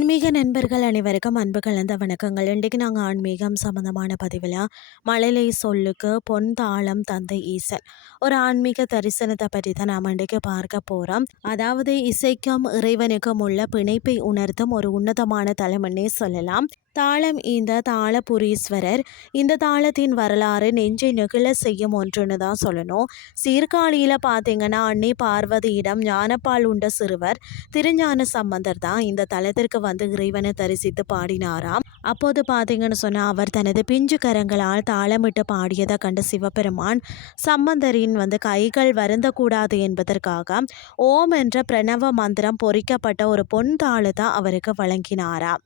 ஆன்மீக நண்பர்கள் அனைவருக்கும் அன்பு கலந்த வணக்கங்கள். இன்றைக்கு நாங்கள் ஆன்மீகம் சம்பந்தமான பதிவில் மழலை சொல்லுக்கு பொன் தாளம் தந்தை ஈசன் ஒரு ஆன்மீக தரிசனத்தை பற்றி தான் நாம் இன்றைக்கு பார்க்க போகிறோம். அதாவது இசைக்கும் இறைவனுக்கும் உள்ள பிணைப்பை உணர்த்தும் ஒரு உன்னதமான தலம்னே சொல்லலாம். தாளம் இந்த தாளபுரீஸ்வரர். இந்த தாளத்தின் வரலாறு நெஞ்சை நெகிழ செய்யும் ஒன்றுன்னு தான் சொல்லணும். சீர்காழியில் பார்த்தீங்கன்னா அன்னை பார்வதியிடம் ஞானப்பால் உண்ட சிறுவர் திருஞான சம்பந்தர் தான் இந்த தலத்திற்கு வந்து இறைவனை தரிசித்து பாடினாராம். அப்போது பார்த்தீங்கன்னு சொன்னால் அவர் தனது பிஞ்சு கரங்களால் தாளமிட்டு பாடியதை கண்ட சிவபெருமான் சம்பந்தரின் கைகள் வருந்தக்கூடாது என்பதற்காக ஓம் என்ற பிரணவ மந்திரம் பொறிக்கப்பட்ட ஒரு பொன் தாளத்தை அவருக்கு வழங்கினாராம்.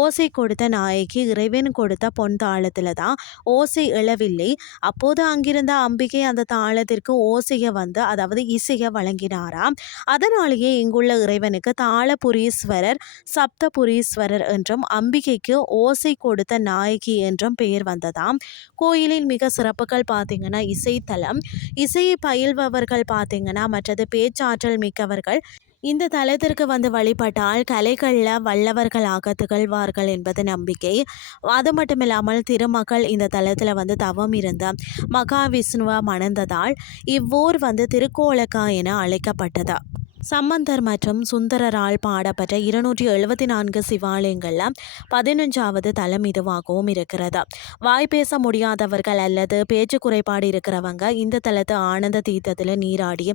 ஓசை கொடுத்த நாயகி இறைவன் கொடுத்த பொன் தாளத்தில் தான் ஓசை எழவில்லை. அப்போது அங்கிருந்த அம்பிகை அந்த தாளத்திற்கு ஓசையை அதாவது இசையை வழங்கினாராம். அதனாலேயே இங்குள்ள இறைவனுக்கு தாளபுரீஸ்வரர், சப்தபுரீஸ்வரர் என்றும் அம்பிகைக்கு ஓசை கொடுத்த நாயகி என்றும் பெயர் வந்ததாம். கோயிலின் மிக சிறப்புகள் பார்த்தீங்கன்னா இசைத்தலம். இசையை பயில்பவர்கள் பார்த்தீங்கன்னா மற்றது பேச்சாற்றல் மிக்கவர்கள் இந்த தலத்திற்கு வழிபட்டால் கலைகளில் வல்லவர்களாக திகழ்வார்கள் என்பது நம்பிக்கை. அது மட்டும் இல்லாமல் திருமகள் இந்த தலத்தில் தவம் இருந்த மகாவிஷ்ணுவை மணந்ததால் இவ்வூர் திருக்கோலக்கா என அழைக்கப்பட்டது. சம்பந்தர் மற்றும் சுந்தரரால் பாடப்பட்ட 274 சிவாலயங்களில் 15வது தலம் இதுவாகவும் இருக்கிறது. வாய் பேச முடியாதவர்கள் அல்லது பேச்சு குறைபாடு இருக்கிறவங்க இந்த தலத்தை ஆனந்த தீர்த்தத்தில் நீராடி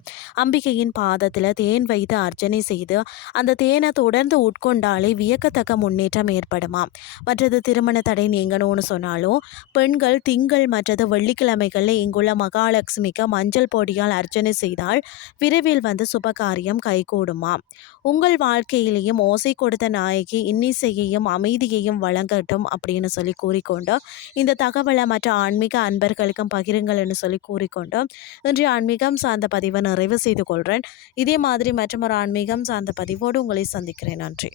அம்பிகையின் பாதத்தில் தேன் வைத்து அர்ச்சனை செய்து அந்த தேனை தொடர்ந்து உட்கொண்டாலே வியக்கத்தக்க முன்னேற்றம் ஏற்படுமா. மற்றது திருமண தடை நீங்கணும்னு சொன்னாலும் பெண்கள் திங்கள் மற்றது வெள்ளிக்கிழமைகளில் இங்குள்ள மகாலட்சுமிக்கு மஞ்சள் பொடியால் அர்ச்சனை செய்தால் விரைவில் சுபகாரியம் கைகூடுமா. உங்கள் வாழ்க்கையிலேயும் ஓசை கொடுத்த நாயகி இன்னிசையையும் அமைதியையும் வழங்கட்டும் அப்படின்னு சொல்லி கூறிக்கொண்டு இந்த தகவலை மற்ற ஆன்மீக அன்பர்களுக்கும் பகிருங்கள் என்று சொல்லி கூறிக்கொண்டு இன்றைய ஆன்மீகம் சார்ந்த பதிவை நிறைவு செய்து கொள்கிறேன். இதே மாதிரி மற்றொரு ஆன்மீகம் சார்ந்த பதிவோடு உங்களை சந்திக்கிறேன். நன்றி.